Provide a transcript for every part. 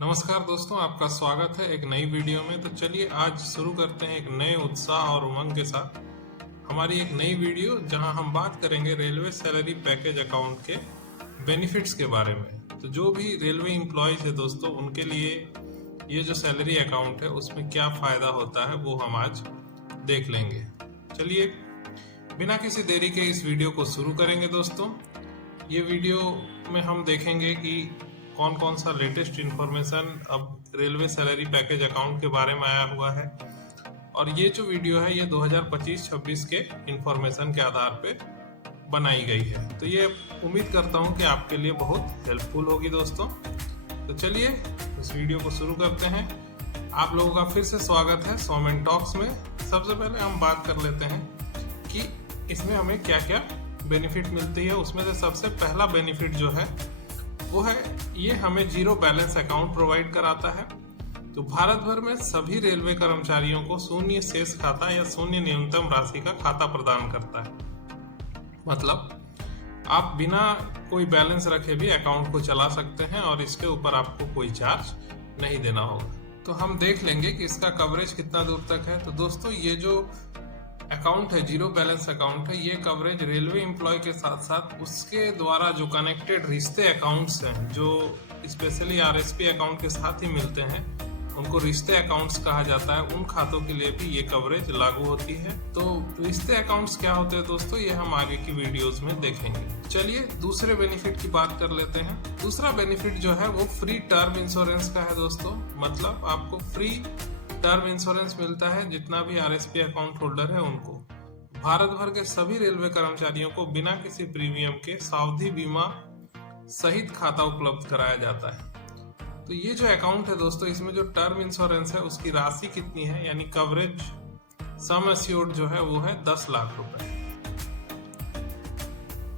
नमस्कार दोस्तों, आपका स्वागत है एक नई वीडियो में। तो चलिए आज शुरू करते हैं एक नए उत्साह और उमंग के साथ हमारी एक नई वीडियो, जहां हम बात करेंगे रेलवे सैलरी पैकेज अकाउंट के बेनिफिट्स के बारे में। तो जो भी रेलवे एम्प्लॉयज है दोस्तों, उनके लिए ये जो सैलरी अकाउंट है उसमें क्या फ़ायदा होता है वो हम आज देख लेंगे। चलिए बिना किसी देरी के इस वीडियो को शुरू करेंगे दोस्तों। ये वीडियो में हम देखेंगे कि कौन कौन सा लेटेस्ट इन्फॉर्मेशन अब रेलवे सैलरी पैकेज अकाउंट के बारे में आया हुआ है, और ये जो वीडियो है ये 2025-26 के इन्फॉर्मेशन के आधार पे बनाई गई है। तो ये उम्मीद करता हूँ कि आपके लिए बहुत हेल्पफुल होगी दोस्तों। तो चलिए इस वीडियो को शुरू करते हैं। आप लोगों का फिर से स्वागत है सोमेन टॉक्स में। सबसे पहले हम बात कर लेते हैं कि इसमें हमें क्या क्या बेनिफिट मिलती है। उसमें से सबसे पहला बेनिफिट जो है वो है ये हमें जीरो बैलेंस अकाउंट प्रोवाइड कराता है। तो भारत भर में सभी रेलवे कर्मचारियों को शून्य शेष खाता या शून्य न्यूनतम राशि का खाता प्रदान करता है। मतलब आप बिना कोई बैलेंस रखे भी अकाउंट को चला सकते हैं और इसके ऊपर आपको कोई चार्ज नहीं देना होगा। तो हम देख लेंगे कि इसका कवरेज कितना दूर तक है। तो दोस्तों ये जो अकाउंट है, जीरो बैलेंस अकाउंट है, ये कवरेज रेलवे एम्प्लॉय के साथ साथ उसके द्वारा जो कनेक्टेड रिश्ते अकाउंट्स हैं, जो स्पेशली आरएसपी अकाउंट के साथ ही मिलते हैं, उनको रिश्ते अकाउंट्स कहा जाता है। उन खातों के लिए भी ये कवरेज लागू होती है। तो रिश्ते अकाउंट्स क्या होते हैं दोस्तों, ये हम आगे की वीडियोस में देखेंगे। चलिए दूसरे बेनिफिट की बात कर लेते हैं। दूसरा बेनिफिट जो है वो फ्री टर्म इंश्योरेंस का है दोस्तों। मतलब आपको फ्री टर्म इंश्योरेंस मिलता है जितना भी आरएसपी अकाउंट होल्डर है उनको। भारत भर के सभी रेलवे कर्मचारियों को बिना किसी प्रीमियम के सावधि बीमा सहित खाता उपलब्ध कराया जाता है। तो ये जो अकाउंट है दोस्तों, इसमें जो टर्म इंश्योरेंस है उसकी राशि कितनी है, यानी कवरेज सम एश्योर्ड जो है वो है 10 लाख रुपए।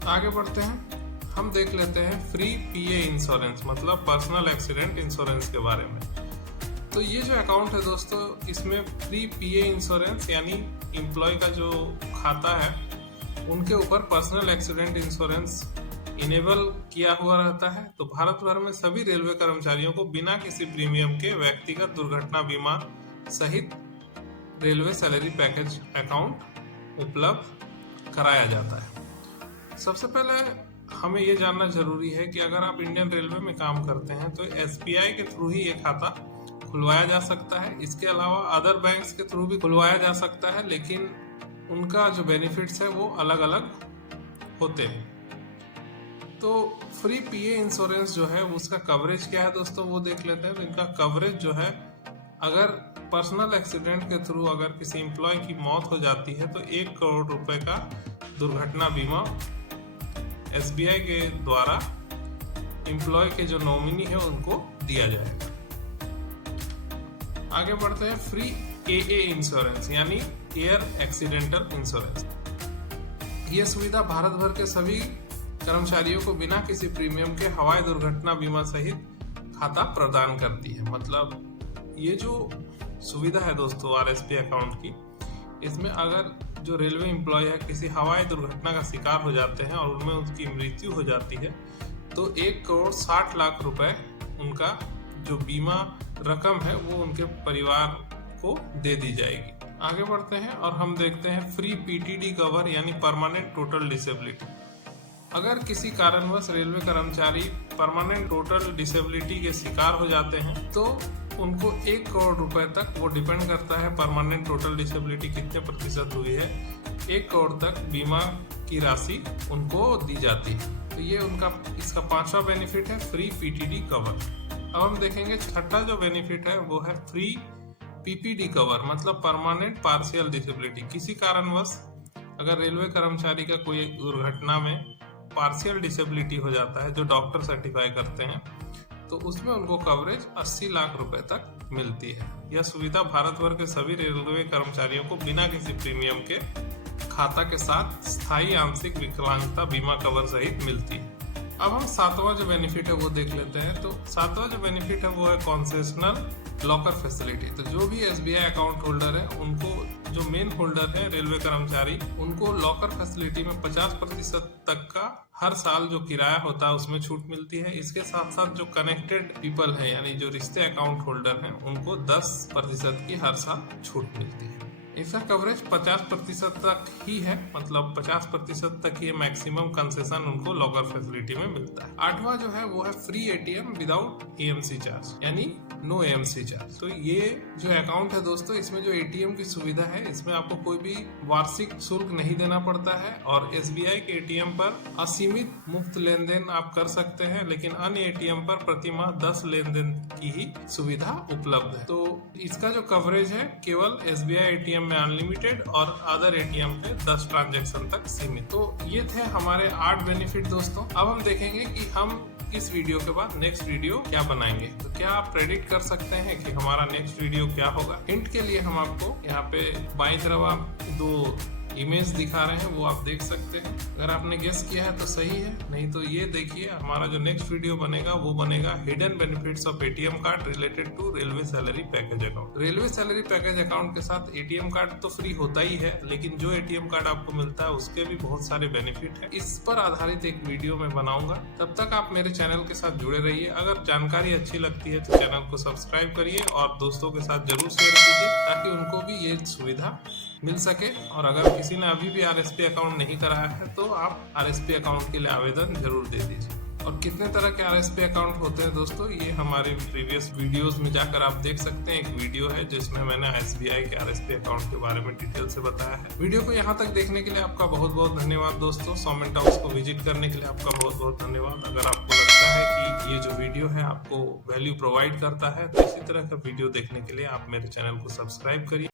आगे बढ़ते हैं, हम देख लेते हैं फ्री पीए इंश्योरेंस, मतलब पर्सनल एक्सीडेंट इंश्योरेंस के बारे में। तो ये जो अकाउंट है दोस्तों, इसमें फ्री पीए इंश्योरेंस यानी एम्प्लॉय का जो खाता है उनके ऊपर पर्सनल एक्सीडेंट इंश्योरेंस इनेबल किया हुआ रहता है। तो भारत भर में सभी रेलवे कर्मचारियों को बिना किसी प्रीमियम के व्यक्तिगत दुर्घटना बीमा सहित रेलवे सैलरी पैकेज अकाउंट उपलब्ध कराया जाता है। सबसे पहले हमें ये जानना जरूरी है कि अगर आप इंडियन रेलवे में काम करते हैं तो एसबीआई के थ्रू ही ये खाता खुलवाया जा सकता है। इसके अलावा अदर बैंक्स के थ्रू भी खुलवाया जा सकता है, लेकिन उनका जो बेनिफिट्स है वो अलग अलग होते हैं। तो फ्री पीए इंश्योरेंस जो है उसका कवरेज क्या है दोस्तों, वो देख लेते हैं। तो इनका कवरेज जो है, अगर पर्सनल एक्सीडेंट के थ्रू अगर किसी एम्प्लॉय की मौत हो जाती है तो 1 करोड़ रुपए का दुर्घटना बीमा एसबीआई के द्वारा एम्प्लॉय के जो नॉमिनी है उनको दिया जाएगा। आगे बढ़ते हैं, फ्री एए इंश्योरेंस यानी एयर एक्सीडेंटल इंश्योरेंस। यह सुविधा भारत भर के सभी कर्मचारियों को बिना किसी प्रीमियम के हवाई दुर्घटना बीमा सहित खाता प्रदान करती है। मतलब ये जो सुविधा है दोस्तों आरएसपी अकाउंट की, इसमें अगर जो रेलवे एम्प्लॉय है किसी हवाई दुर्घटना का शिकार हो जाते हैं और उनमें उसकी मृत्यु हो जाती है तो 1 करोड़ 60 लाख रुपए उनका जो बीमा रकम है वो उनके परिवार को दे दी जाएगी। आगे बढ़ते हैं और हम देखते हैं फ्री पीटीडी कवर यानी परमानेंट टोटल डिसेबिलिटी। अगर किसी कारणवश रेलवे कर्मचारी परमानेंट टोटल डिसेबिलिटी के शिकार हो जाते हैं तो उनको 1 करोड़ रुपए तक, वो डिपेंड करता है परमानेंट टोटल डिसेबिलिटी कितने प्रतिशत हुई है, 1 करोड़ तक बीमा की राशि उनको दी जाती है। तो ये उनका इसका 5वां बेनिफिट है, फ्री पीटीडी कवर। अब हम देखेंगे छठा जो बेनिफिट है वो है फ्री पीपीडी कवर, मतलब परमानेंट पार्शियल डिसेबिलिटी। किसी कारणवश अगर रेलवे कर्मचारी का कोई दुर्घटना में पार्शियल डिसेबिलिटी हो जाता है, जो डॉक्टर सर्टिफाई करते हैं, तो उसमें उनको कवरेज 80 लाख रुपए तक मिलती है। यह सुविधा भारत भर के सभी रेलवे कर्मचारियों को बिना किसी प्रीमियम के खाता के साथ स्थायी आंशिक विकलांगता बीमा कवर सहित मिलती है। अब हम सातवां जो बेनिफिट है वो देख लेते हैं। तो सातवां जो बेनिफिट है वो है कॉन्सेशनल लॉकर फैसिलिटी। तो जो भी एसबीआई अकाउंट होल्डर है उनको, जो मेन होल्डर है रेलवे कर्मचारी, उनको लॉकर फैसिलिटी में 50% तक का हर साल जो किराया होता है उसमें छूट मिलती है। इसके साथ साथ जो कनेक्टेड पीपल है यानी जो रिश्ते अकाउंट होल्डर हैं उनको 10% की हर साल छूट मिलती है। इसका कवरेज 50% तक ही है, मतलब 50% तक ही मैक्सिमम कंसेशन उनको लॉकर फैसिलिटी में मिलता है। आठवां जो है वो है free ATM without AMC charge, यानी नो एएमसी चार्ज। तो ये जो अकाउंट है दोस्तों, इसमें जो एटीएम की सुविधा है इसमें आपको कोई भी वार्षिक शुल्क नहीं देना पड़ता है और एसबीआई के एटीएम पर असीमित मुफ्त लेन देन आप कर सकते हैं, लेकिन अन्य एटीएम पर प्रति माह 10 लेन देन की ही सुविधा उपलब्ध है। तो इसका जो कवरेज है केवल एसबीआई एटीएम में अनलिमिटेड और अदर एटीएम पे 10 ट्रांजैक्शन तक सीमित। तो ये थे हमारे 8 बेनिफिट दोस्तों। अब हम देखेंगे कि हम इस वीडियो के बाद नेक्स्ट वीडियो क्या बनाएंगे। तो क्या आप प्रेडिक्ट कर सकते हैं कि हमारा नेक्स्ट वीडियो क्या होगा? हिंट के लिए हम आपको यहाँ पे बाईं तरफ आप 2 इमेज दिखा रहे हैं, वो आप देख सकते हैं। अगर आपने गेस किया है तो सही है, नहीं तो ये देखिए हमारा जो नेक्स्ट वीडियो बनेगा वो बनेगा hidden benefits of ATM card related to railway salary package account. Railway salary package account के साथ एटीएम कार्ड तो फ्री होता ही है, लेकिन जो एटीएम कार्ड आपको मिलता है उसके भी बहुत सारे बेनिफिट है। इस पर आधारित एक वीडियो मैं बनाऊंगा। तब तक आप मेरे चैनल के साथ जुड़े रहिए। अगर जानकारी अच्छी लगती है तो चैनल को सब्सक्राइब करिए और दोस्तों के साथ जरूर शेयर कीजिए ताकि उनको भी ये सुविधा मिल सके। और अगर किसी ने अभी भी आरएसपी अकाउंट नहीं कराया है तो आप आरएसपी अकाउंट के लिए आवेदन जरूर दे दीजिए। और कितने तरह के आरएसपी अकाउंट होते हैं दोस्तों, ये हमारे प्रीवियस वीडियोस में जाकर आप देख सकते हैं। एक वीडियो है जिसमें मैंने एसबीआई के आरएसपी अकाउंट के बारे में डिटेल से बताया है। वीडियो को यहाँ तक देखने के लिए आपका बहुत बहुत धन्यवाद दोस्तों। सॉमेंट हाउस को विजिट करने के लिए आपका बहुत बहुत धन्यवाद। अगर आपको लगता है कि ये जो वीडियो है आपको वैल्यू प्रोवाइड करता है तो इसी तरह का वीडियो देखने के लिए आप मेरे चैनल को सब्सक्राइब करिए।